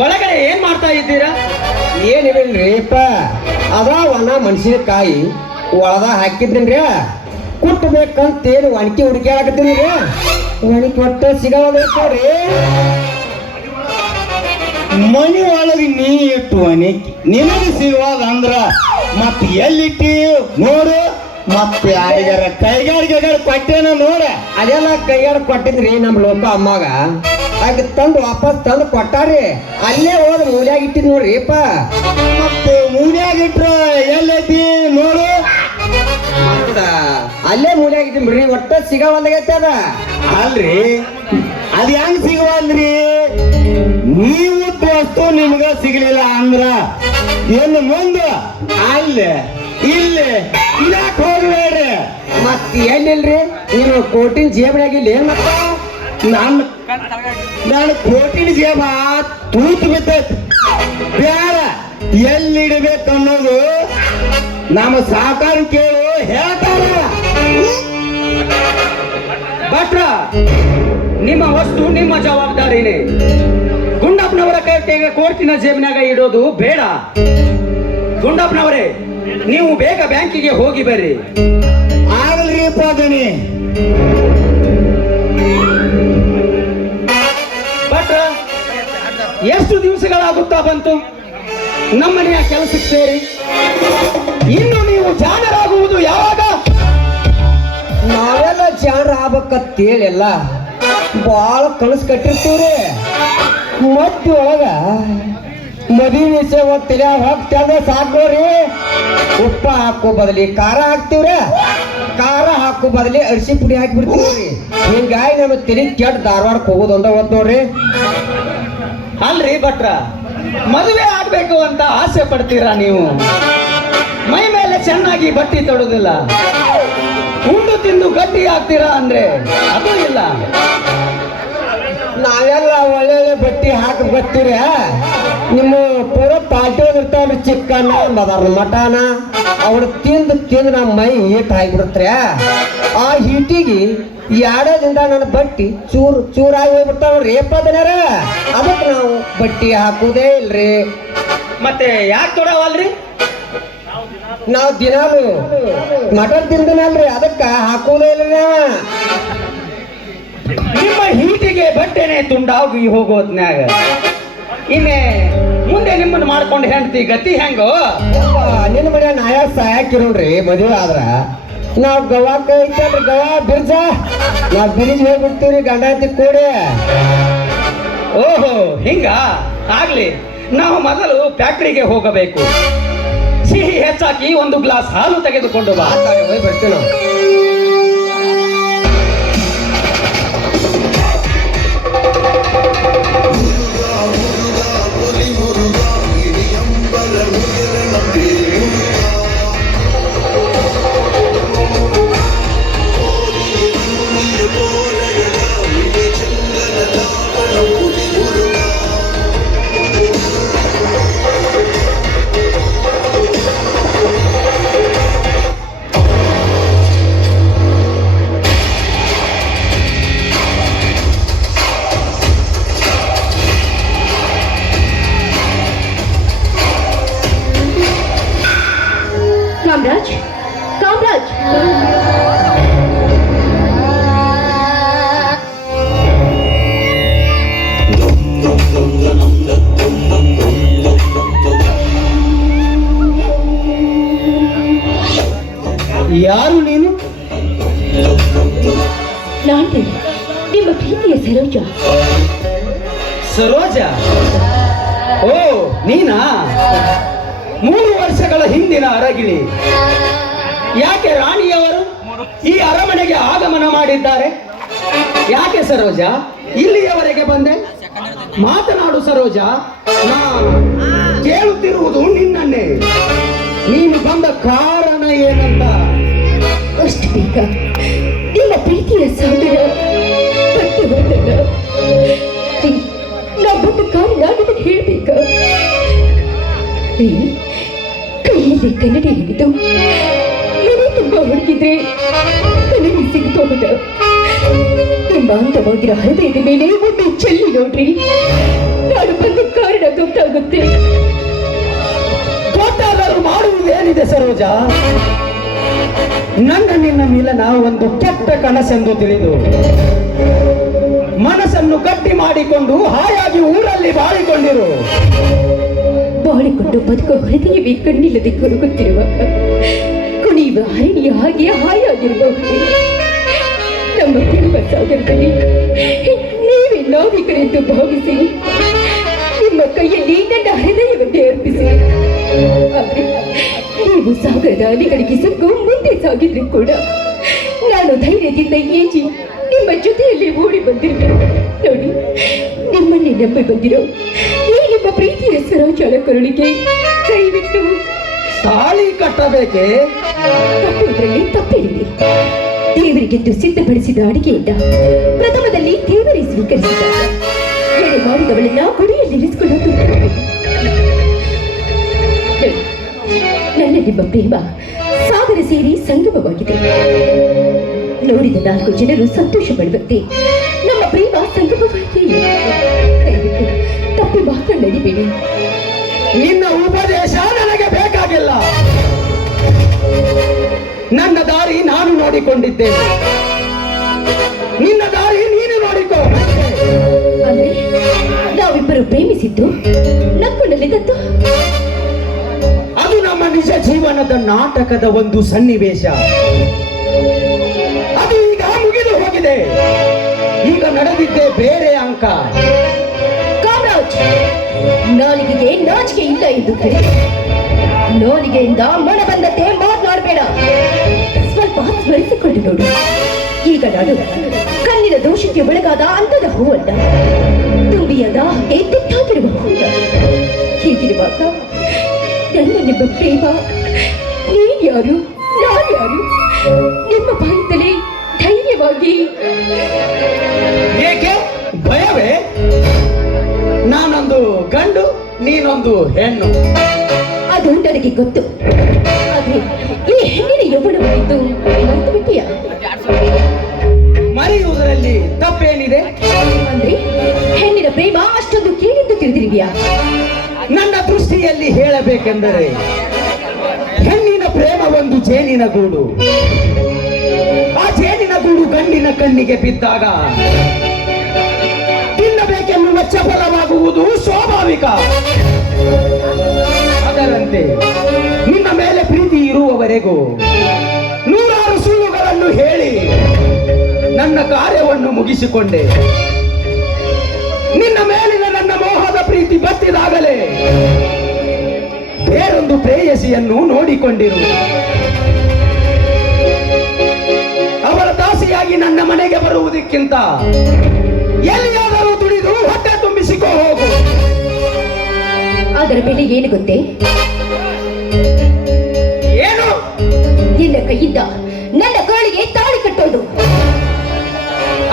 ಒಳಗಡೆ ಏನ್ ಮಾಡ್ತಾ ಇದ್ದೀರಾ? ಏನಿಲ್ರಿಪ್ಪ, ಅದಾವನ ಮೆಣಸಿನಕಾಯಿ ಒಳದ ಹಾಕಿದ್ರಿ. ಕುಟ್ಟಬೇಕಂತೇನು ಒಣಕಿ ಹುಡುಕಿ ಹಾಕತ್ತೀನಿ. ಒಣಕಿ ಒಟ್ಟ ಸಿಗವಲ್ರಿ. ಮನಿ ಒಳಗೆ ನೀ ಇಟ್ಟು ಅನಿಕಿ ನಿನಗೆ ಸಿಗುವಾಗ ಅಂದ್ರ ಮತ್ ಎಲ್ಲಿಟ್ಟಿ ನೋಡು. ಮತ್ತೆ ಯಾರಿಗಾರ ಕೈಗಾರಿಕೆಗಾರ ಕೊಟ್ಟೇನ ನೋಡ. ಅದೆಲ್ಲ ಕೈಯಾರ ಕೊಟ್ಟಿದ್ರಿ ನಮ್ಮ ಲೋಕ ಅಮ್ಮಾಗ. ಆಗ ತಂದು ವಾಪಸ್ ತಂದು ಕೊಟ್ಟಾರಿ. ಅಲ್ಲೇ ಹೋದ ಮೂಲ್ಯಾಗ ಇಟ್ಟಿದ್ ನೋಡ್ರಿಪ್ಪ. ಮತ್ತೆ ಮೂನ್ಯಾಗ ಇಟ್ರ ಎಲ್ಲೈತಿ ನೋಡು. ಅಲ್ಲೇ ಮೂಲ್ಯಾಗ ಇಟ್ಟಿನ್ ಬಿಡ್ರಿ. ಒಟ್ಟ ಸಿಗವಲ್ಲಾಗೈತೆ ಅದ. ಅಲ್ರಿ ಅದ್ ಹೆಂಗ್ ಸಿಗವಲ್ರಿ? ನೀವು ವಸ್ತು ನಿಮ್ಗ ಸಿಗ್ಲಿಲ್ಲ ಅಂದ್ರ ಏನು ಮುಂದ ಅಲ್ಲೇ ಇಲ್ಲಿ ಇದಾಕ್ ಹೋಗ್ಬೇಡ್ರಿ. ಮತ್ ಏನಿಲ್ರಿ, ನೀವು ಕೋಟಿನ ಜೇಬನಾಗಿಲ್ಲ ಏನ್ ಮತ್ತ? ನಾನು ಕೋಟಿನ ಜೇಬ ತೂತು ಬಿದ್ದೈತಿ. ಬ್ಯಾಡ, ಎಲ್ಲಿಡ್ಬೇಕು ಅನ್ನೋದು ನಮ್ಮ ಸಾಕಾರ ಕೇಳು ಹೇಳ್ತಾರ. ಭಟ್ರ, ನಿಮ್ಮ ವಸ್ತು ನಿಮ್ಮ ಜವಾಬ್ದಾರಿನೇ. ಗುಂಡಪ್ಪನವರ ಕೈಗೆ ಕೋರ್ಟಿನ ಜೇಬಿನಾಗ ಇಡೋದು ಬೇಡ. ಗುಂಡಪ್ಪನವರೇ, ನೀವು ಬೇಗ ಬ್ಯಾಂಕಿಗೆ ಹೋಗಿ ಬರ್ರಿ. ಆಗಲ್ರಿ ಪಾದನಿ. ಭಟ್ರ, ಎಷ್ಟು ದಿವಸಗಳಾಗುತ್ತಾ ಬಂತು ನಮ್ಮನೆಯ ಕೆಲಸಕ್ಕೆ ಸೇರಿ? ಇನ್ನು ನೀವು ಜಾಣರಾಗುವುದು ಯಾವಾಗ? ನಾವೆಲ್ಲ ಜಾಣ ಆಗ್ಬೇಕಂತೇಳಿ ಎಲ್ಲ ಬಾಳ ಕನಸು ಕಟ್ಟಿರ್ತೀವ್ರಿ. ಮಧ್ಯ ಒಳಗ ಮದುವೆ ವಿಷಯ ತಲೆ ಹೋಗ್ತಂದ್ರೆ ಸಾಕೋರಿ. ಉಪ್ಪ ಹಾಕೋ ಬದಲಿ ಖಾರ ಹಾಕ್ತಿವ್ರಿ. ಖಾರ ಹಾಕೋ ಬದಲಿ ಅರಿಶಿ ಪುಡಿ ಹಾಕಿಬಿಡ್ತೀವ್ರಿ. ಹಿಂಗಾಗಿ ನಮ್ಮ ತಲೆ ಕೆಟ್ಟ ಧಾರವಾಡಕ್ಕೆ ಹೋಗೋದು ಒಂದ ಹೋದ್ ನೋಡ್ರಿ. ಅಲ್ರಿ ಭಟ್ರ, ಮದುವೆ ಆಗ್ಬೇಕು ಅಂತ ಆಸೆ ಪಡ್ತೀರಾ ನೀವು? ಮೈ ಮೇಲೆ ಚೆನ್ನಾಗಿ ಬಟ್ಟೆ ತೊಡುದಿಲ್ಲ, ಉಂಡು ತಿಂದು ಗಟ್ಟಿ ಆಗ್ತೀರಾ ಅಂದ್ರೆ ಅದು ಇಲ್ಲ. ನಾವೆಲ್ಲ ಒಳ್ಳೆ ಬಟ್ಟೆ ಹಾಕಿ ಬರ್ತೀರ. ನಿಮ್ಮ ಪೂರ ಪಾರ್ಟಿ ಇರ್ತಾವ್ರಿ, ಚಿಕ್ಕನ ಮದರ್ನ ಮಟನ ಅವ್ರು ತಿಂದು ತಿಂದು ನಮ್ಮ ಮೈ ಹೀಟ್ ಆಗಿಬಿಡ್ತಾರೆ. ಆ ಹೀಟಿಗೆ ಎರಡದಿಂದ ನನ್ನ ಬಟ್ಟಿ ಚೂರು ಚೂರಾಗಿ ಹೋಗ್ಬಿಡ್ತಾವ್ರಿ ಪದನಾರ. ಅದಕ್ಕೆ ನಾವು ಬಟ್ಟಿ ಹಾಕುವುದೇ ಇಲ್ರಿ. ಮತ್ತೆ ಯಾಕೆ ತೊಡವಲ್ರಿ? ನಾವು ದಿನಾಲು ಮಟನ್ ತಿಂದನಲ್ರಿ, ಅದಕ್ಕೆ ಹಾಕುವುದೇ ಇಲ್ರಿ ನಾವ. ನಿಮ್ಮ ಹೀಟಿಗೆ ಬಟ್ಟೆನೆ ತುಂಡಾಗಿ ಹೋಗೋದ್ನ್ಯಾಗ ಇನ್ನೇ ಮುಂದೆ ನಿಮ್ಮನ್ನು ಮಾಡ್ಕೊಂಡು ಹೆಂಡತಿ ಗತಿ ಹೆಂಗೋ? ನಿನ್ನ ಮನೆ ನಾಯ ಸಾಕಿರೋಣ್ರಿ. ಮದುವೆ ಆದ್ರ ನಾವು ಗವಾಕ ಐತಲ್ರಿ, ಗವಾ ಬಿರ್ಜ, ನಾವು ಬಿರಿಜ್ ಹೋಗ್ಬಿಡ್ತೀವ್ರಿ ಗಂಡ ಹೆಂಡತಿ ಕೂಡಿ. ಓಹೋ, ಹಿಂಗ ಆಗ್ಲಿ. ನಾವು ಮೊದಲು ಫ್ಯಾಕ್ಟ್ರಿಗೆ ಹೋಗಬೇಕು. ಸಿಹಿ ಹೆಚ್ಚಾಕಿ ಒಂದು ಗ್ಲಾಸ್ ಹಾಲು ತೆಗೆದುಕೊಂಡು ಬಾ. ಹೋಗಿ ಬರ್ತೀವಿ ನಾವು. ಕಾಮರಾಜ್, ಕಾಮರಾಜ್, ಯಾರು ನೀನು? ನಾನು ನಿಮ್ಮ ಪ್ರೀತಿಯ ಸರೋಜ. ಸರೋಜ? ಓ, ನೀನಾ? 3 ವರ್ಷಗಳ ಹಿಂದಿನ ಅರಗಿಣಿ. ಯಾಕೆ ರಾಣಿಯವರು ಈ ಅರಮನೆಗೆ ಆಗಮನ ಮಾಡಿದ್ದಾರೆ? ಯಾಕೆ ಸರೋಜ ಇಲ್ಲಿಯವರೆಗೆ ಬಂದೆ? ಮಾತನಾಡು ಸರೋಜ. ನಾನು ಕೇಳುತ್ತಿರುವುದು ನಿನ್ನನ್ನೇ. ನೀನು ಬಂದ ಕಾರಣ ಏನಂತ? ಅಷ್ಟು ಬೇಗ ನಿಮ್ಮ ಪ್ರೀತಿಯ ಸಹೋದರ ನಾವು ಬಂದ ಕಾರಣ ನಿಮಗೆ ಹೇಳ್ಬೇಕ? ಕೈಯಲ್ಲಿ ಕನ್ನಡಿ ಹಿಡಿದು ಮನೆ ತುಂಬ ಹುಡುಕಿದ್ರೆ ಕನ್ನಡಿ ಸಿಗ್ತೋಗುದ. ನಿಮ್ಮ ಅಂತವಾಗಿರೋ ಹೃದಯದ ಮೇಲೆ ಒಮ್ಮೆ ಚೆಲ್ಲಿ ನೋಡ್ರಿ. ನಾನು ಬಂದ ಕಾರಣ ಗೊತ್ತಾಗುತ್ತೆ. ಗೊತ್ತಾದರೂ ಮಾಡುವುದೇನಿದೆ ಸರೋಜ? ನನ್ನ ನಿನ್ನ ಮಿಲನ ಒಂದು ಕೆಟ್ಟ ಕನಸೆಂದು ತಿಳಿದು ಮನಸ್ಸನ್ನು ಗಟ್ಟಿ ಮಾಡಿಕೊಂಡು ಹಾಯಾಗಿ ಊರಲ್ಲಿ ಬಾಳಿಕೊಂಡಿರು. ಬಾಳಿಕೊಂಡು ಬದುಕೋ ಹೃದಯವೇ ಕಣ್ಣಿಲ್ಲದೆ ಕೊರಗುತ್ತಿರುವಾಗ ಕುಣಿಯುವ ಹರಿಣಿಯ ಹಾಗೆ ಹಾಯಾಗಿರಬಹುದು. ನಮ್ಮ ಕುಟುಂಬ ಸಾಗರದಲ್ಲಿ ನೀವೇ ನಾವಿಕರೆಂದು ಭಾವಿಸಿ ನಿಮ್ಮ ಕೈಯಲ್ಲಿ ನನ್ನ ಹೃದಯವನ್ನು ಅರ್ಪಿಸಿ. ಆದರೆ ನೀವು ಸಾಗರದ ಅಲೆಗಳಿಗೆ ಸಕ್ಕು ಮುಂದೆ ಸಾಗಿದ್ರು ಕೂಡ ನಾನು ಧೈರ್ಯದಿಂದ ಈಜಿ ನಿಮ್ಮ ಜೊತೆಯಲ್ಲಿ ಓಡಿ ಬಂದಿರುವೆ. ನೋಡಿ, ನಿಮ್ಮನ್ನೇ ನಂಬಿ ಬಂದಿರೋ ಈ ನಿಮ್ಮ ಪ್ರೀತಿಯ ಸರೋಜಾಳ ಕರುಳಿಗೆ ಕೈಬಿಟ್ಟು ತಾಳಿ ಕಟ್ಟಬೇಕೆ? ಕಟ್ಟುವುದರಲ್ಲಿ ತಪ್ಪೇನಿದೆ. ದೇವರಿಗೆಂದು ಸಿದ್ಧಪಡಿಸಿದ ಅಡಿಗೆಯಿಂದ ಪ್ರಥಮದಲ್ಲಿ ದೇವರೇ ಸ್ವೀಕರಿಸಿದಾಗ ಎಡೆ ಮಾಡಿದವಳನ್ನ ಗುಡಿಯಲ್ಲಿ ಇರಿಸಿಕೊಳ್ಳೋದು ನನ್ನ ನಿಮ್ಮ ಪ್ರೇಮ ಸಾಗರ ಸೇರಿ ಸಂಗಮವಾಗಿದೆ. ನೋಡಿದ 4 ಜನರು ಸಂತೋಷ ಪಡುವಂತೆ ನಮ್ಮ ಪ್ರೇಮ ಸಂಗಮವಾಗಿಯೇ ದಯವಿಟ್ಟು ತಪ್ಪಿ ಮಾತನಾಡಬೇಡಿ. ನಿನ್ನ ಉಪದೇಶ ನನಗೆ ಬೇಕಾಗಿಲ್ಲ. ನನ್ನ ದಾರಿ ನಾನು ನೋಡಿಕೊಂಡಿದ್ದೇನೆ, ನಿನ್ನ ದಾರಿ ನೀನು ನೋಡಿಕೋ. ಅಂದ್ರೆ ನಾವಿಬ್ಬರು ಪ್ರೇಮಿಸಿದ್ದು ನಕ್ಕುನಲ್ಲಿದ್ದದ್ದು ಅದು ನಮ್ಮ ನಿಜ ಜೀವನದ ನಾಟಕದ ಒಂದು ಸನ್ನಿವೇಶ. ಅದು ಈಗ ಮುಗಿದು ಹೋಗಿದೆ. ಈಗ ನಡೆದಿದ್ದೇ ಬೇರೆ ಅಂಕ. ಕಾಮರಾಜ್, ನಾಲಿಗೆಗೆ ನಾಚಿಕೆ ಇಲ್ಲ ಎಂದು ಕರೆ. ನಾಲಿಗೆಯಿಂದ ಮನ ಬಂದಂತೆ ಮಾತನಾಡಬೇಡ. ಸ್ವಲ್ಪ ಸ್ಮರಿಸಿಕೊಂಡು ನೋಡು. ಈಗ ನಾನು ಕಣ್ಣಿನ ದೋಷಕ್ಕೆ ಒಳಗಾದ ಅಂತದ ಹೂವಲ್ಲ, ತುಂಬಿಯದ ಎತ್ತಿಟ್ಟಾಗಿರುವ ಹೂವ. ಹೀಗಿರುವಾಗ ನನ್ನ ನಿಮ್ಮ ಪ್ರೇಮ ನೀನ್ಯಾರು ನಾನ್ಯಾರು ನಿಮ್ಮ ಬಾಯಿಂದಲೇ ಧೈರ್ಯವಾಗಿ. ಏಕೆ ಭಯವೇ? ನಾನೊಂದು ಗಂಡು, ನೀನೊಂದು ಹೆಣ್ಣು. ಅದು ನನಗೆ ಗೊತ್ತು. ಆದ್ರೆ ಈ ಹೆಣ್ಣಿನ ಯೌವನವಾಗಿದ್ದು ಮರೆತು ಬಿಟ್ಟಿಯಾ? ಮರೆಯುವುದರಲ್ಲಿ ತಪ್ಪೇನಿದೆ? ಅಂದ್ರೆ ಹೆಣ್ಣಿನ ಪ್ರೇಮ ಅಷ್ಟೊಂದು ಕೇಳಿದ್ದು ತಿಳಿದಿರುವಿಯಾ? ನನ್ನ ದೃಷ್ಟಿಯಲ್ಲಿ ಹೇಳಬೇಕೆಂದರೆ ಹೆಣ್ಣಿನ ಪ್ರೇಮ ಒಂದು ಜೇನಿನ ಗೂಡು. ಆ ಜೇನಿನ ಗೂಡು ಗಂಡಿನ ಕಣ್ಣಿಗೆ ಬಿದ್ದಾಗ ತಿನ್ನಬೇಕೆನ್ನುವ ಚಪಲವಾಗುವುದು ಸ್ವಾಭಾವಿಕ. ಅದರಂತೆ ನಿನ್ನ ಮೇಲೆ ಪ್ರೀತಿ ಇರುವವರೆಗೂ 100 ಸುಳ್ಳುಗಳನ್ನು ಹೇಳಿ ನನ್ನ ಕಾರ್ಯವನ್ನು ಮುಗಿಸಿಕೊಂಡೆ. ನಿನ್ನ ಮೇಲಿನ ನನ್ನ ಮೋಹದ ಪ್ರೀತಿ ಬತ್ತಿದಾಗಲೇ ಬೇರೊಂದು ಪ್ರೇಯಸಿಯನ್ನು ನೋಡಿಕೊಂಡಿರು. ಅವಳ ದಾಸಿಯಾಗಿ ನನ್ನ ಮನೆಗೆ ಬರುವುದಕ್ಕಿಂತ ಎಲ್ಲಿಯಾದರೂ ದುಡಿದು ಹೊಟ್ಟೆ ತುಂಬಿಸಿಕೋ ಹೋಗು. ಅದರ ಬೆಲೆ ಏನು ಗೊತ್ತೇ? ಏನು? ನಿನ್ನ ಕೈಯಿಂದ ನನ್ನ ಗಾಳಿಗೆ ತಾಳಿ ಕಟ್ಟೋದು.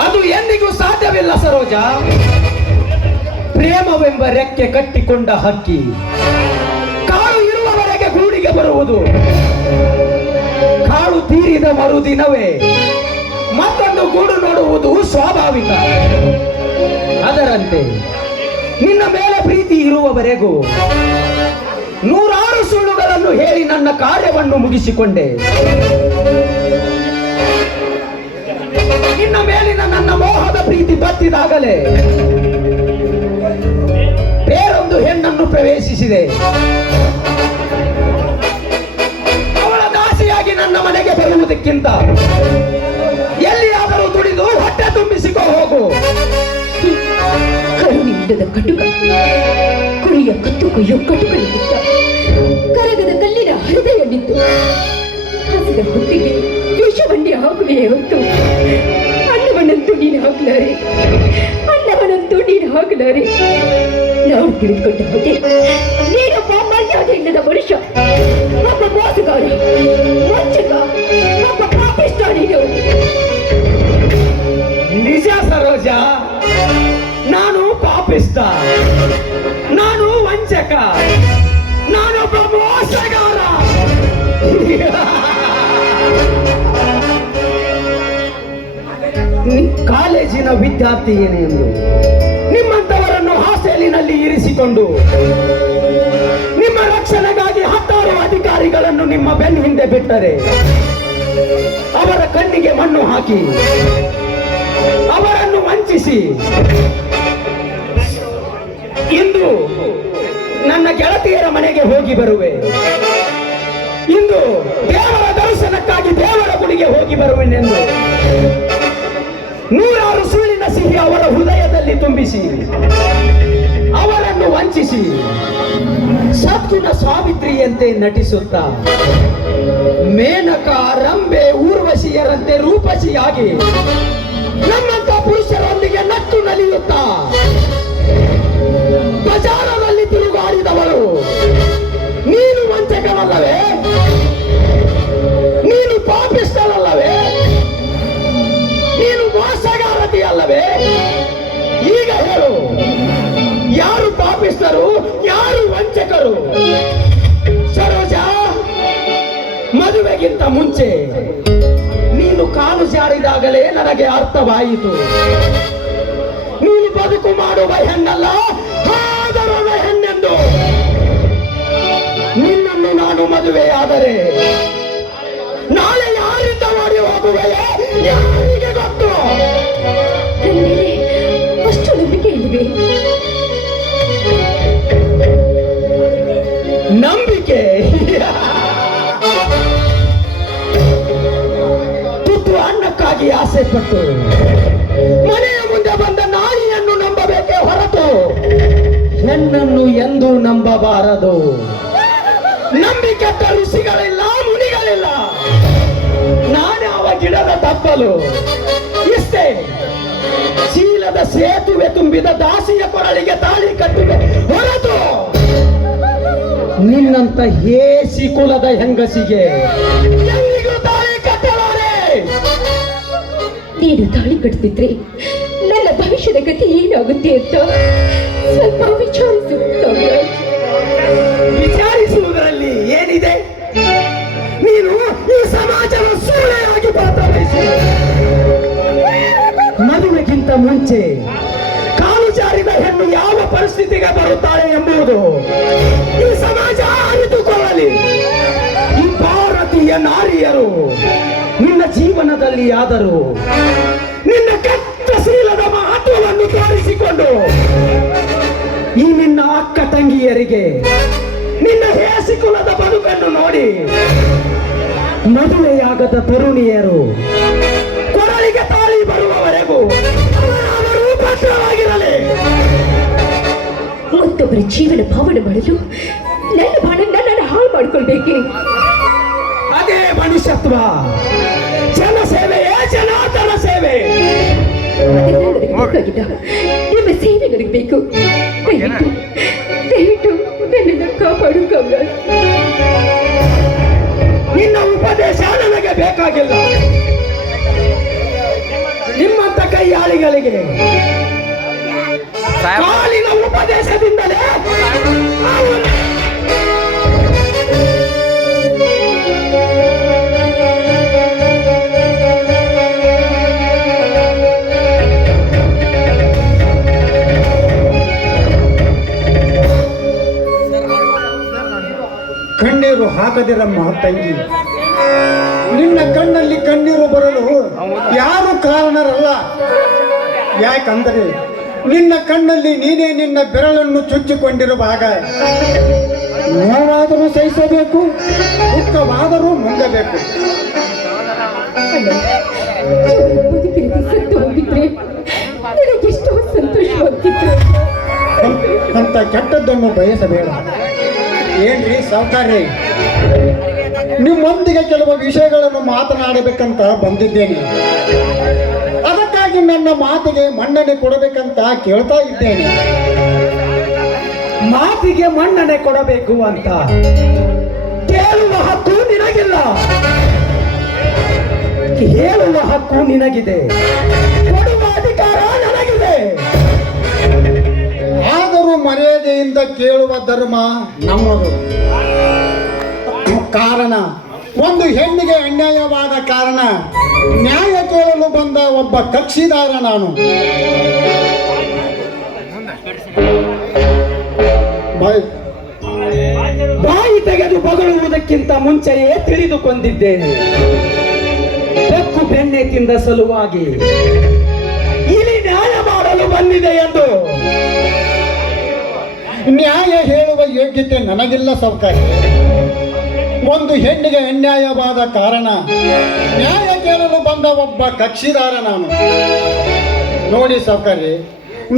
ಅದು ಎಂದಿಗೂ ಸಾಧ್ಯವಿಲ್ಲ ಸರೋಜ. ಪ್ರೇಮವೆಂಬ ರೆಕ್ಕೆ ಕಟ್ಟಿಕೊಂಡ ಹಕ್ಕಿ ಕಾಳು ಇರುವವರೆಗೆ ಗೂಡಿಗೆ ಬರುವುದು. ಕಾಳು ತೀರಿದ ಮರುದಿನವೇ ಮತ್ತೊಂದು ಗೂಡು ನೋಡುವುದು ಸ್ವಾಭಾವಿಕ. ಅದರಂತೆ ನಿನ್ನ ಮೇಲೆ ಪ್ರೀತಿ ಇರುವವರೆಗೂ 100 ಸುಳ್ಳುಗಳನ್ನು ಹೇಳಿ ನನ್ನ ಕಾರ್ಯವನ್ನು ಮುಗಿಸಿಕೊಂಡೆ. ನಿನ್ನ ಮೇಲಿನ ನನ್ನ ಮೋಹದ ಪ್ರೀತಿ ಬತ್ತಿದಾಗಲೇ ಬೇರೊಂದು ಹೆಣ್ಣನ್ನು ಪ್ರವೇಶಿಸಿದೆ. ಅವಳ ದಾಸಿಯಾಗಿ ನನ್ನ ಮನೆಗೆ ಬರುವುದಕ್ಕಿಂತ ಎಲ್ಲಿಯಾದರೂ ದುಡಿದು ಹೊಟ್ಟೆ ತುಂಬಿಸಿಕೋ ಹೋಗು. ಕರುವಿಲ್ಲದ ಕಟುಕ, ಕುರಿಯ ಕತ್ತು ಕೊಯ್ಯೋ ಕಟುಕನಿದ್ದ, ಕರಗದ ಕಲ್ಲಿನ ಹೃದಯವಿದ್ದು ಹಸಿದ ಹೊತ್ತಿಗೆ ವಿಷವನ್ನೇ ಹಾಕುವೆಯೇ ಹೊತ್ತು ಅನ್ನವನ್ನಂತೂ ನೀನು ಹಾಕಲಾರೆ, ಅನ್ನವನ್ನಂತೂ ನೀನು ಹಾಕಲಾರೆ. ನಾವು ತಿಳಿದುಕೊಂಡ ಹಾಗೆ ನೀನೊಬ್ಬ ಮರ್ಯಾದೆ ಇಲ್ಲದ ಮನುಷ್ಯ, ಒಬ್ಬ ಮೋಸಗಾರ, ವಂಚಕ, ಒಬ್ಬ ಪಾಪಿಷ್ಟ ನೀನು. ನಿಜ ಸರೋಜ, ನಾನು ಪಾಪಿಷ್ಟ, ನಾನು ವಂಚಕ, ನಾನೊಬ್ಬ ಮೋಸಗಾರ. ಕಾಲೇಜಿನ ವಿದ್ಯಾರ್ಥಿ ಏನೆಂದು ನಿಮ್ಮಂತವರನ್ನು ಹಾಸ್ಟೆಲಿನಲ್ಲಿ ಇರಿಸಿಕೊಂಡು ತಪ್ಪಿಸಿಕೊಂಡು ನಿಮ್ಮ ರಕ್ಷಣೆಗಾಗಿ 10 ಅಧಿಕಾರಿಗಳನ್ನು ನಿಮ್ಮ ಬೆನ್ನ ಹಿಂದೆ ಬಿಟ್ಟರೆ ಅವರ ಕಣ್ಣಿಗೆ ಮಣ್ಣು ಹಾಕಿ ಅವರನ್ನು ವಂಚಿಸಿ ಇಂದು ನನ್ನ ಗೆಳತಿಯರ ಮನೆಗೆ ಹೋಗಿ ಬರುವೆ. ಇಂದು ದೇವರ ದರ್ಶನಕ್ಕಾಗಿ ದೇವರ ಗುಡಿಗೆ ಹೋಗಿ ಬರುವೆನೆಂದು 100 ಸುಳ್ಳಿನ ಸಿಹಿ ಅವರ ಹೃದಯದಲ್ಲಿ ತುಂಬಿಸಿ ಅವರನ್ನು ವಂಚಿಸಿ ಸದ್ಗುಣ ಸಾವಿತ್ರಿಯಂತೆ ನಟಿಸುತ್ತಾ ಮೇನಕ ರಂಬೆ ಊರ್ವಶಿಯರಂತೆ ರೂಪಸಿಯಾಗಿ ನಮ್ಮಂತ ಪುರುಷರೊಂದಿಗೆ ನಟ್ಟು ನಲಿಯುತ್ತಾ ಬಜಾರದಲ್ಲಿ ತಿರುಗಾಡಿದವಳು ನೀನು ವಂಚಕನಲ್ಲವೇ? ನೀನು ಪಾಪಿಷ್ಟನಲ್ಲವೇ? ನೀನು ಮೋಸಗಾರತಿ ಅಲ್ಲವೇ? ಈಗ ಹೇಳು, ಯಾರು ಪಾಪಿಸ್ತರು, ಯಾರು ವಂಚಕರು? ಸರೋಜ, ಮದುವೆಗಿಂತ ಮುಂಚೆ ನೀನು ಕಾಲು ಜಾರಿದಾಗಲೇ ನನಗೆ ಅರ್ಥವಾಯಿತು. ನೀನು ಬದುಕು ಮಾಡುವ ಹೆಣ್ಣಲ್ಲ, ಆದರುವ ಹೆಣ್ಣೆಂದು. ನಿನ್ನನ್ನು ನಾನು ಮದುವೆಯಾದರೆ ನಾಳೆ ಯಾರಿಂದ ಓಡಿ ಹೋಗುವೆಯೇ ಯಾರಿಗೆ ಗೊತ್ತು? ನನ್ನ ಮೇಲೆ ಅಷ್ಟು ನಂಬಿಕೆ ಇಲ್ಲವೇ? ನಂಬಿಕೆ ತುತ್ತು ಅನ್ನಕ್ಕಾಗಿ ಆಸೆ ಪಟ್ಟು ಮನೆಯ ಮುಂದೆ ಬಂದ ನಾಯಿಯನ್ನು ನಂಬಬೇಕೇ ಹೊರತು ಹೆಣ್ಣನ್ನು ಎಂದೂ ನಂಬಬಾರದು. ನಂಬಿಕೆಟ್ಟ ಋಷಿಗಳಿಲ್ಲ, ಮುನಿಗಳಿಲ್ಲ. ನಾನ್ಯಾವ ಗಿಡದ ತಪ್ಪಲು? ಇಷ್ಟೇ, ಶೀಲದ ಸೇತುವೆ ತುಂಬಿದ ದಾಸಿಯ ಕೊರಳಿಗೆ ತಾಳಿ ಕಟ್ಟಿವೆ ಹೊರತು ನಿನ್ನಂತ ಹೇಸಿ ಕುಲದ ಹೆಂಗಸಿಗೆ ಎಂದಿಗೂ ತಾಳಿ ಕಟ್ಟಲಾರೆ. ನೀನು ತಾಳಿ ಕಟ್ಟಿದ್ರೆ ನನ್ನ ಭವಿಷ್ಯದ ಗತಿ ಏನಾಗುತ್ತೆ ಅಂತ ಸ್ವಲ್ಪ ವಿಚಾರಿಸು ಕಾಮರಾಜ್. ವಿಚಾರಿಸುವುದರಲ್ಲಿ ಏನಿದೆ? ನೀನು ಈ ಸಮಾಜದ ಸೂಳೆಯಾಗಿ ಪಾತ್ರವಹಿಸಿ ಮದುವೆಗಿಂತ ಮುಂಚೆ ಕಾಲು ಜಾರಿದ ಹೆಣ್ಣು ಯಾವ ಪರಿಸ್ಥಿತಿಗೆ ಬರುತ್ತಾಳೆ ಎಂಬುದು ಈ ಸಮಾಜ ಅರಿತುಕೊಳ್ಳಲಿ. ಈ ಭಾರತೀಯ ನಾರಿಯರು ನಿನ್ನ ಜೀವನದಲ್ಲಿ ಆದರೂ ನಿನ್ನ ಕೆಟ್ಟ ಶೀಲದ ಮಹತ್ವವನ್ನು ತೋರಿಸಿಕೊಂಡು ಈ ನಿನ್ನ ಅಕ್ಕ ತಂಗಿಯರಿಗೆ ನಿನ್ನ ಹೇಸಿ ಕುಲದ ಬದುಕನ್ನು ನೋಡಿ ಮದುವೆಯಾಗದ ತರುಣಿಯರು ಕೊರಳಿಗೆ ತಾಳಿ ಬರುವವರೆಗೂ ಅವರು ಭದ್ರವಾಗಿರಲಿ. ಮತ್ತೊಬ್ಬರ ಜೀವನ ಭಾವನೆ ಮಾಡಲು ನನ್ನ ನನ್ನನ್ನು ಹಾಳು ಮಾಡ್ಕೊಳ್ಬೇಕೆ? ಅದೇ ಮನುಷ್ಯತ್ವ. ಜನ ಸೇವೆಯೇ ಜನಾರ್ದನ ಸೇವೆ. ಅದೆಲ್ಲ ನನಗೆ ಬೇಕಾಗಿಲ್ಲ. ನಿಮ್ಮ ಸೇವೆ ನನಗೆ ಬೇಕು. ದಯವಿಟ್ಟು ದಯವಿಟ್ಟು ನನ್ನನ್ನು ಕಾಪಾಡು ಕಾಮರಾಜ್. ನಿನ್ನ ಉಪದೇಶ ನನಗೆ ಬೇಕಾಗಿಲ್ಲ. ನಿಮ್ಮಂತ ಕೈಯಾಳಿಗಳಿಗೆ ಕಾಲಿನ ಉಪದೇಶದಿಂದಲೇ ಕಣ್ಣೀರು ಹಾಕದಿರಮ್ಮ ತಂಗಿ. ನಿನ್ನ ಕಣ್ಣಲ್ಲಿ ಕಣ್ಣೀರು ಬರಲು ಯಾರು ಕಾರಣರಲ್ಲ. ಯಾಕಂದರೆ ನಿನ್ನ ಕಣ್ಣಲ್ಲಿ ನೀನೇ ನಿನ್ನ ಬೆರಳನ್ನು ಚುಚ್ಚಿಕೊಂಡಿರುವಾಗ ನೋವಾದರೂ ಸಹಿಸಬೇಕು, ದುಃಖವಾದರೂ ಮುಂಗಬೇಕು. ಬದುಕಿನಲ್ಲಿ ಸತ್ತು ಹೋಗಿದ್ರೆ ನನಗೆಷ್ಟೋ ಸಂತೋಷವಾಗ್ತಿತ್ತು. ಅಂತ ಕೆಟ್ಟದ್ದನ್ನು ಬಯಸಬೇಡ. ಏನ್ರಿ ಸಾವುಕಾರಿ, ನಿಮ್ಮೊಂದಿಗೆ ಕೆಲವು ವಿಷಯಗಳನ್ನು ಮಾತನಾಡಬೇಕಂತ ಬಂದಿದ್ದೇನೆ. ಅದಕ್ಕಾಗಿ ನನ್ನ ಮಾತಿಗೆ ಮನ್ನಣೆ ಕೊಡಬೇಕಂತ ಕೇಳ್ತಾ ಇದ್ದೇನೆ. ಮಾತಿಗೆ ಮನ್ನಣೆ ಕೊಡಬೇಕು ಅಂತ ಕೇಳುವ ಹಕ್ಕು ನಿನಗಿಲ್ಲ, ಹೇಳುವ ಹಕ್ಕು ನಿನಗಿದೆ, ಕೊಡುವ ಅಧಿಕಾರ ನನಗಿದೆ. ಆದರೂ ಮರ್ಯಾದೆಯಿಂದ ಕೇಳುವ ಧರ್ಮ ನಮ್ಮದು. ಕಾರಣ ಒಂದು ಹೆಣ್ಣಿಗೆ ಅನ್ಯಾಯವಾದ ಕಾರಣ ನ್ಯಾಯ ಕೇಳಲು ಬಂದ ಒಬ್ಬ ಕಕ್ಷಿದಾರ ನಾನು. ಬಾಯಿ ತೆಗೆದು ಬಗಳುವುದಕ್ಕಿಂತ ಮುಂಚೆಯೇ ತಿಳಿದುಕೊಂಡಿದ್ದೇನೆ. ಬೆಕ್ಕು ಬೆಣ್ಣೆ ತಿಂದ ಸಲುವಾಗಿ ಇಲ್ಲಿ ನ್ಯಾಯ ಮಾಡಲು ಬಂದಿದೆ ಎಂದು. ನ್ಯಾಯ ಹೇಳುವ ಯೋಗ್ಯತೆ ನನಗಿಲ್ಲ ಸೌಕರ್ಯ. ಒಂದು ಹೆಣ್ಣಿಗೆ ಅನ್ಯಾಯವಾದ ಕಾರಣ ನ್ಯಾಯ ಕೇಳಲು ಬಂದ ಒಬ್ಬ ಕಕ್ಷಿದಾರ ನಾನು. ನೋಡಿ ಸೌಕರ್ಯ,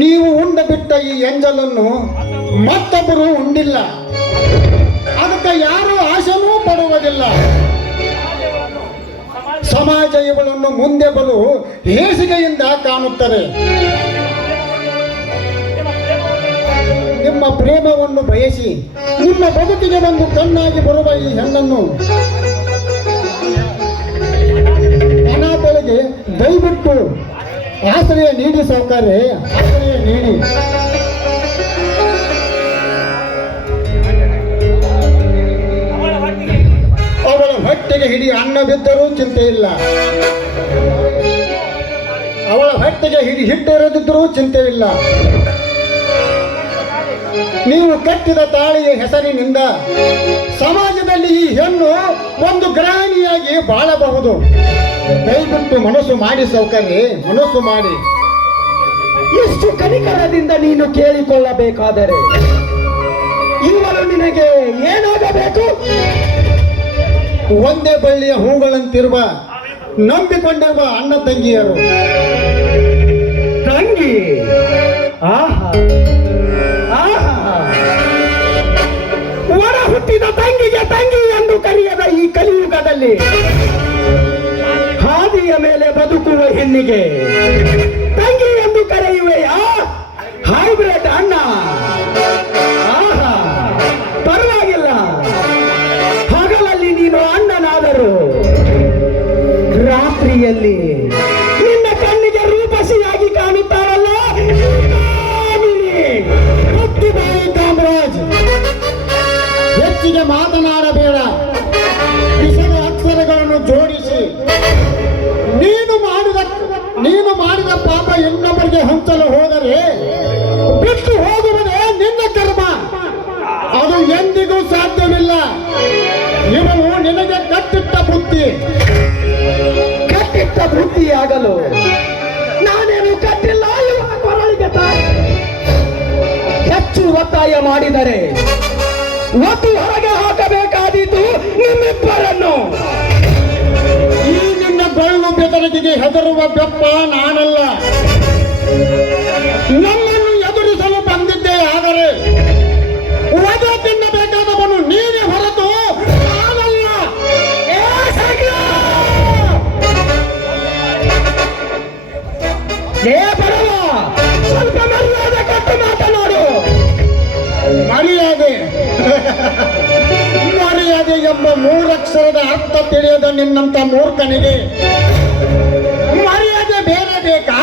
ನೀವು ಉಂಡ ಬಿಟ್ಟ ಈ ಎಂಜಲನ್ನು ಮತ್ತೊಬ್ಬರು ಉಂಡಿಲ್ಲ, ಅದಕ್ಕೆ ಯಾರು ಆಶೆನೂ ಪಡುವುದಿಲ್ಲ. ಸಮಾಜ ಇವುಗಳನ್ನು ಮುಂದೆ ಬಲು ಹೇಸಿಗೆಯಿಂದ ಕಾಣುತ್ತದೆ. ನಿಮ್ಮ ಪ್ರೇಮವನ್ನು ಬಯಸಿ ನಿಮ್ಮ ಬದುಕಿಗೆ ಒಂದು ಕಣ್ಣಾಗಿ ಬರುವ ಈ ಹೆಣ್ಣನ್ನು ಅನಾಥಳಿಗೆ ದಯವಿಟ್ಟು ಆಶ್ರಯ ನೀಡಿ ಸೌಕರ್ಯ, ಆಶ್ರಯ ನೀಡಿ. ಅವಳ ಹೊಟ್ಟೆಗೆ ಹಿಡಿ ಅನ್ನ ಬಿದ್ದರೂ ಚಿಂತೆ ಇಲ್ಲ, ಅವಳ ಹೊಟ್ಟೆಗೆ ಹಿಡಿ ಹಿಟ್ಟು ಇರದಿದ್ದರೂ ಚಿಂತೆ ಇಲ್ಲ. ನೀವು ಕಟ್ಟಿದ ತಾಳಿಯ ಹೆಸರಿನಿಂದ ಸಮಾಜದಲ್ಲಿ ಈ ಹೆಣ್ಣು ಒಂದು ಗೃಹಿಣಿಯಾಗಿ ಬಾಳಬಹುದು. ದಯವಿಟ್ಟು ಮನಸ್ಸು ಮಾಡಿ ಸೌಕರ್ಯ, ಮನಸ್ಸು ಮಾಡಿ. ಇಷ್ಟು ಕನಿಕರದಿಂದ ನೀನು ಕೇಳಿಕೊಳ್ಳಬೇಕಾದರೆ ಇವಳು ನಿನಗೆ ಏನಾಗಬೇಕು? ಒಂದೇ ಬಳ್ಳಿಯ ಹೂಗಳಂತಿರುವ ನಂಬಿಕೊಂಡಿರುವ ಅಣ್ಣ ತಂಗಿಯರು. ತಂಗಿ, ಆಹಾ ಆಹಾ, ಒಡ ಹುಟ್ಟಿದ ತಂಗಿಗೆ ತಂಗಿ ಎಂದು ಕರೆಯದ ಈ ಕಲಿಯುಗದಲ್ಲಿ ಹಾದಿಯ ಮೇಲೆ ಬದುಕುವ ಹೆಣ್ಣಿಗೆ ತಂಗಿ ಎಂದು ಕರೆಯುವೆಯಾ? ಹೈಬ್ರಿಡ್ ಅಣ್ಣ, ಆಹಾ, ಪರವಾಗಿಲ್ಲ. ಹಗಲಲ್ಲಿ ನೀನು ಅಣ್ಣನಾದರೂ ರಾತ್ರಿಯಲ್ಲಿ ನಿನ್ನ ಕಣ್ಣಿಗೆ ರೂಪಸಿಯಾಗಿ ಕಾಣುತ್ತಾರಲ್ಲ ಕಾಮರಾಜ್. ಹೆಚ್ಚಿಗೆ ಮಾತನಾಡಬೇಡ. ವಿಷದ ಅಕ್ಷರಗಳನ್ನು ಜೋಡಿಸಿ ನೀನು ಮಾಡಿದ ಪಾಪ ಇನ್ನೊಬ್ಬರಿಗೆ ಹಂಚಲು ಹೋದರೆ ಬಿಟ್ಟು ಹೋಗುವುದೇ ನಿನ್ನ ಕರ್ಮ. ಅದು ಎಂದಿಗೂ ಸಾಧ್ಯವಿಲ್ಲ. ಇವು ನಿನಗೆ ಕಟ್ಟಿಟ್ಟ ಬುದ್ಧಿ. ಕಟ್ಟಿಟ್ಟ ಬುದ್ಧಿಯಾಗಲು ನಾನೇನು ಕಟ್ಟಿಲ್ಲ. ಇವ ಕೊರಳಿಗೆ ತಾಯಿ ಹೆಚ್ಚು ಒತ್ತಾಯ ಮಾಡಿದರೆ ಒತ್ತು ಹೊರಗೆ ಹಾಕಬೇಕಾದೀತು ನಿಮ್ಮಿಬ್ಬರನ್ನು. ಈ ನಿನ್ನ ಗೊಳ್ಳು ಬೆದರಿಕೆಗೆ ಹೆದರುವ ಬೆಪ್ಪ ನಾನಲ್ಲ. ನಮ್ಮನ್ನು ಎದುರಿಸಲು ಬಂದಿದ್ದೆ, ಆದರೆ ಒದೆ ತಿನ್ನಬೇಕಾದವನು ನೀನೇ ಹೊರತು ನಾನಲ್ಲ. ಬರಲ್ಲ, ಸ್ವಲ್ಪ ಮರ್ಯಾದೆ ಕೊಟ್ಟು ಮಾತನಾಡು. ಮರ್ಯಾದೆ ಮರ್ಯಾದೆ ಎಂಬ ಮೂರಕ್ಷರದ ಅರ್ಥ ತಿಳಿಯದ ನಿನ್ನಂತ ಮೂರ್ಖನಿಗೆ ಮರ್ಯಾದೆ ಬೇರೆ ಬೇಕಾ?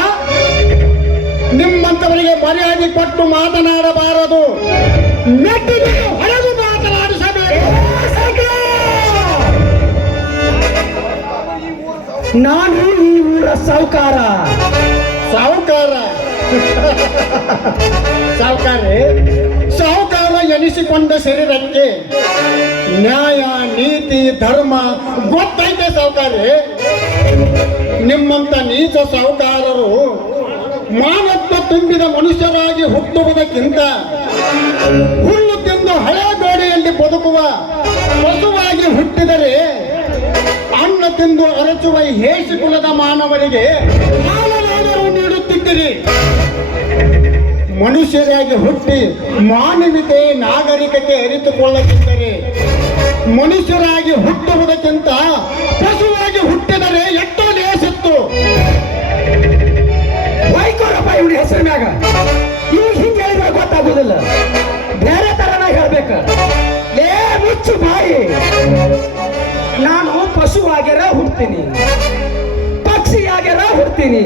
ನಿಮ್ಮಂತವರಿಗೆ ಮರ್ಯಾದೆ ಕೊಟ್ಟು ಮಾತನಾಡಬಾರದು, ಮೆಟ್ಟಿಗೆ ಹೊಡೆದು ಮಾತನಾಡಿಸಬೇಕು. ನಾನು ಈ ಊರ ಸಾಹುಕಾರ. ಸಾಹುಕಾರ ಎನಿಸಿಕೊಂಡ ಶರೀರಕ್ಕೆ ನ್ಯಾಯ, ನೀತಿ, ಧರ್ಮ ಗೊತ್ತೈತೆ ಸಾಹುಕಾರಿ. ನಿಮ್ಮಂತ ನೀಚ ಸಾಹುಕಾರರು ಮಾನವ ತುಂಬಿದ ಮನುಷ್ಯರಾಗಿ ಹುಟ್ಟುವುದಕ್ಕಿಂತ ಹುಲ್ಲು ತಿಂದು ಹಳೆ ಗೋಡೆಯಲ್ಲಿ ಬದುಕುವ ಪಶುವಾಗಿ ಹುಟ್ಟಿದರೆ ಅನ್ನ ತಿಂದು ಅರಚುವ ಹೇಸಿ ಕುಲದ ಮಾನವರಿಗೆ ಮಾನವಾದರೂ ನೀಡುತ್ತಿದ್ದೀರಿ. ಮನುಷ್ಯರಾಗಿ ಹುಟ್ಟಿ ಮಾನವೀಯತೆ, ನಾಗರಿಕತೆ ಅರಿತುಕೊಳ್ಳದಿದ್ದರೆ ಮನುಷ್ಯರಾಗಿ ಹುಟ್ಟುವುದಕ್ಕಿಂತ ಪಶುವಾಗಿ ಹುಟ್ಟಿದರೆ ಎಷ್ಟೋ ಲೇಸಿತ್ತು. ವೈಕೋರಪ್ಪ ಇವನ ಹೆಸರು ಮ್ಯಾಗ ಇವ್ ಹಿಂಗೆ ಹೇಳಿದ್ರೆ ಗೊತ್ತಾಗುದಿಲ್ಲ, ಬೇರೆ ತರನ ಹೇಳ್ಬೇಕು. ಲೇ ಮುಚ್ಚು ಬಾಯಿ. ನಾನು ಪಶುವಾಗಿರ ಹುಡ್ತೀನಿ, ಪಕ್ಷಿಯಾಗಿರ ಹುಡ್ತೀನಿ.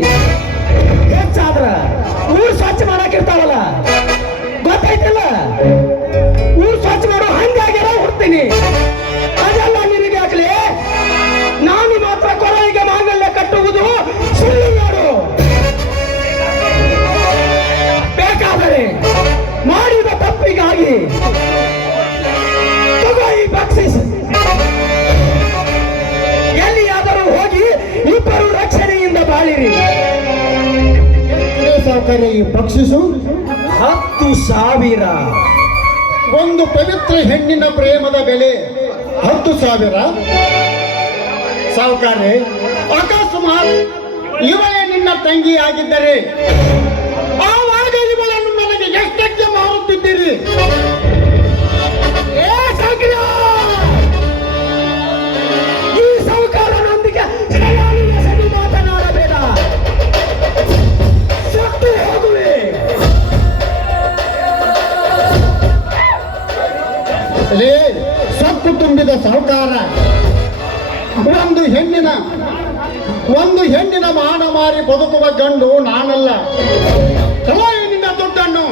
ಹೆಚ್ಚಾದ್ರ ಊರ್ ಸ್ವಚ್ಛ ಮಾಡಾಕಿರ್ತಾವಲ್ಲ, ಗೊತ್ತೈತಿಲ್ಲ? ಊರ್ ಸ್ವಚ್ಛ ಮಾಡೋ ಹಂಗಾಗಿರ ಹುಡ್ತೀನಿ. ಅದೆಲ್ಲ ನಿನಗೆ ಆಗ್ಲಿ. ನಾನು ಮಾತ್ರ ಕೊರಳಿಗೆ ಮಾಂಗಲ್ಯ ಕಟ್ಟುವುದು ಸುಳ್ಳು ಮಾಡು. ಬೇಕಾದರೆ ಮಾಡಿದ ತಪ್ಪಿಗಾಗಿ ಹೋಗಿ ತಗೋ ಈ ಬಕ್ಷಿಸ್. ಎಲ್ಲಿಯಾದರೂ ಹೋಗಿ ಇಬ್ಬರು ರಕ್ಷಣೆಯಿಂದ ಬಾಳಿರಿ. ಸಾವುಕಾರ ಈ ಬಕ್ಷಿಸು 10,000. ಒಂದು ಪವಿತ್ರ ಹೆಣ್ಣಿನ ಪ್ರೇಮದ ಬೆಲೆ 10,000. ಸಾವುಕಾರೆ, ಅಕಸ್ಮಾತ್ ಇವಳೇ ನಿನ್ನ ತಂಗಿ ಆಗಿದ್ದರೆ ಆವಾಗ ಇವಳನ್ನು ನನಗೆ ಎಷ್ಟಕ್ಕೆ ಮಾರುತ್ತಿದ್ದೀರಿ? ಏ ಶಂಕರ! ಈ ಸಾಹುಕಾರನೊಂದಿಗೆ ಸರಿ ಮಾತನಾಡಬೇಡ, ಸತ್ತು ಹೋಗುವೆ. ಲೇ ಸೊಕ್ಕು ತುಂಬಿದ ಸಾಹುಕಾರ, ಒಂದು ಹೆಣ್ಣಿನ ಮಾನ ಮಾರಿ ಬದುಕುವ ಗಂಡು ನಾನಲ್ಲ. ನಿನ್ನ ದುಡ್ಡನ್ನು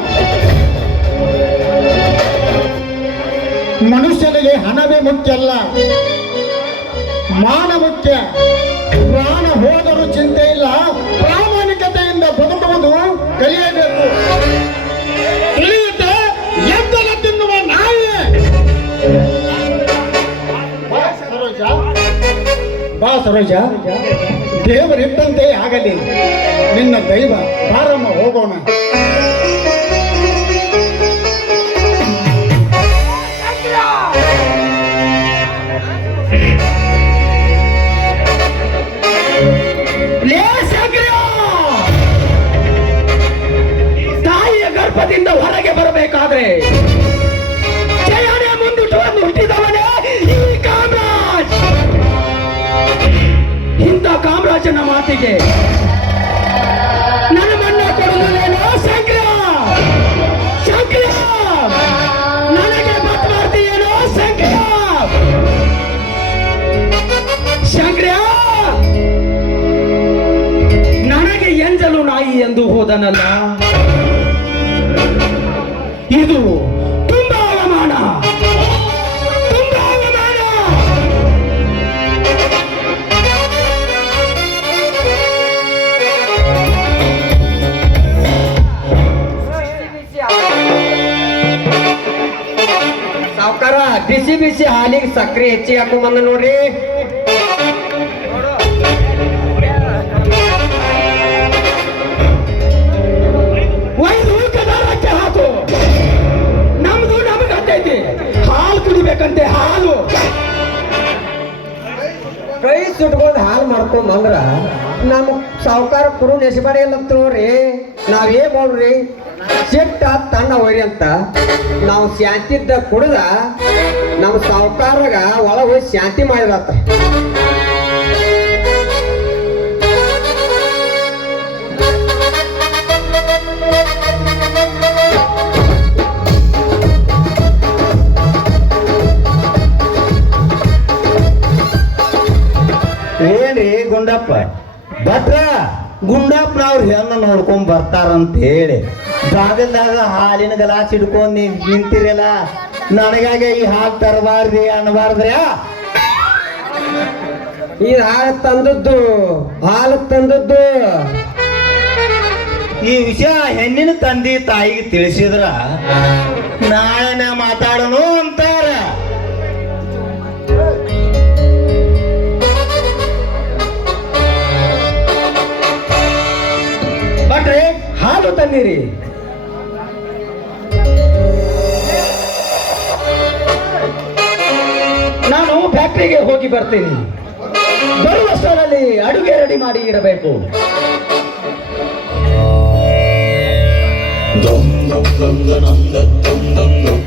ಮನುಷ್ಯನಿಗೆ ಹಣವೇ ಮುಖ್ಯ ಅಲ್ಲ, ಮಾನ ಮುಖ್ಯ. ಪ್ರಾಣ ಹೋದರೂ ಚಿಂತೆ ಇಲ್ಲ, ಪ್ರಾಮಾಣಿಕತೆಯಿಂದ ಬದುಕುವುದು ಕಲಿಯಬೇಕು. ತಿಳಿಯುತ್ತೆ ಎದ್ದಲ ತಿನ್ನುವ ನಾಯಿ. ಬಾ ಸರೋಜ, ದೇವರಿಟ್ಟಂತೆ ಆಗಲಿ ನಿನ್ನ ದೈವ. ಬಾರಮ್ಮ ಹೋಗೋಣ. ತಾಯಿಯ ಗರ್ಭದಿಂದ ಹೊರಗೆ ಬರಬೇಕಾದ್ರೆ ಜಯನೇ ಮುಂದಿಟ್ಟು ಹುಟ್ಟಿದವನೇ ಈ ಕಾಮರಾಜ್. ಇಂಥ ಕಾಮರಾಜನ ಮಾತಿಗೆ ನನ್ನ ಮಣ್ಣ ಕೊಡುವುದೇನೋ ಶಂಕರ. ಶಂಕರ, ನನಗೆ ಮತ್ ಮಾಡ್ತೀಯೇನೋ ಶಂಕರ. ಶಂಕರ, ನನಗೆ ಎಂಜಲು ನಾಯಿ ಎಂದು ಹೋದನಲ್ಲ, ಇದು ತುಂಬಾ ಅವಮಾನ, ತುಂಬಾ ಅವಮಾನ. ಸಾವುಕಾರ, ಬಿಸಿ ಬಿಸಿ ಹಾಲಿಗೆ ಸಕ್ಕರೆ ಹೆಚ್ಚಿಗೆ ಹಾಕೊಂಬಂದ ನೋಡ್ರಿ. ಒಂದು ಕದಾರಕ್ಕೆ ಹಾಕು. ನಮ್ದು ನಮಗೆ ಅತ್ತೈತಿ. ಹಾಲು ಕುಡಿಬೇಕಂತೆ, ಹಾಲು. ಕೈ ಸುಟ್ಕೊಂಡು ಹಾಲು ಮಾಡ್ಕೊಂಡ್ ಬಂದ್ರ ನಮ್ಮ ಸಾವುಕಾರ ಕುರು ನೆಸಬಾಡಿ ಇಲ್ಲ ನೋಡ್ರಿ. ನಾವೇನ್ ಮಾಡ್ರಿ, ಸಿಟ್ಟ ತಣ್ಣ ಹೋಯ್ರಿ ಅಂತ ನಾವು ಶಾಂತಿದ್ದ ಕುಡ್ದ ನಮ್ಮ ಸಾವುಕಾರಾಗ ಒಳಗೆ ಹೋಗಿ ಶಾಂತಿ ಮಾಡಿರತ್ತ. ಏನ್ರಿ ಗುಂಡಪ್ಪ ಭಟ್ರ, ಗುಂಡಪ್ಪನವ್ರ ಹೆಣ್ಣು ನೋಡ್ಕೊಂಡ್ ಬರ್ತಾರಂತ ಹೇಳಿ ಬಾಗಲ್ದಾಗ ಹಾಲಿನ ಗಲಾಸ್ ಹಿಡ್ಕೊಂಡ್ ನಿಂತಿರಲ್ಲ, ನನಗಾಗೆ ಈ ಹಾಲು ತರಬಾರ್ರಿ ಅನ್ಬಾರ್ದ್ರ್ಯಾ? ಈ ಹಾಲು ತಂದದ್ದು ಈ ವಿಷಯ ಹೆಣ್ಣಿನ ತಂದೆ ತಾಯಿಗೆ ತಿಳಿಸಿದ್ರ ನಾಳೆನ ಮಾತಾಡೋನು ಅಂತಾರ. ಬಟ್ರೆ, ಹಾಲು ತನ್ನಿರಿ. ನಾನು ಫ್ಯಾಕ್ಟ್ರಿಗೆ ಹೋಗಿ ಬರ್ತೀನಿ. ಬರುವಷ್ಟರಲ್ಲಿ ಅಡುಗೆ ರೆಡಿ ಮಾಡಿ ಇರಬೇಕು. dum dum dum dum dum dum dum dum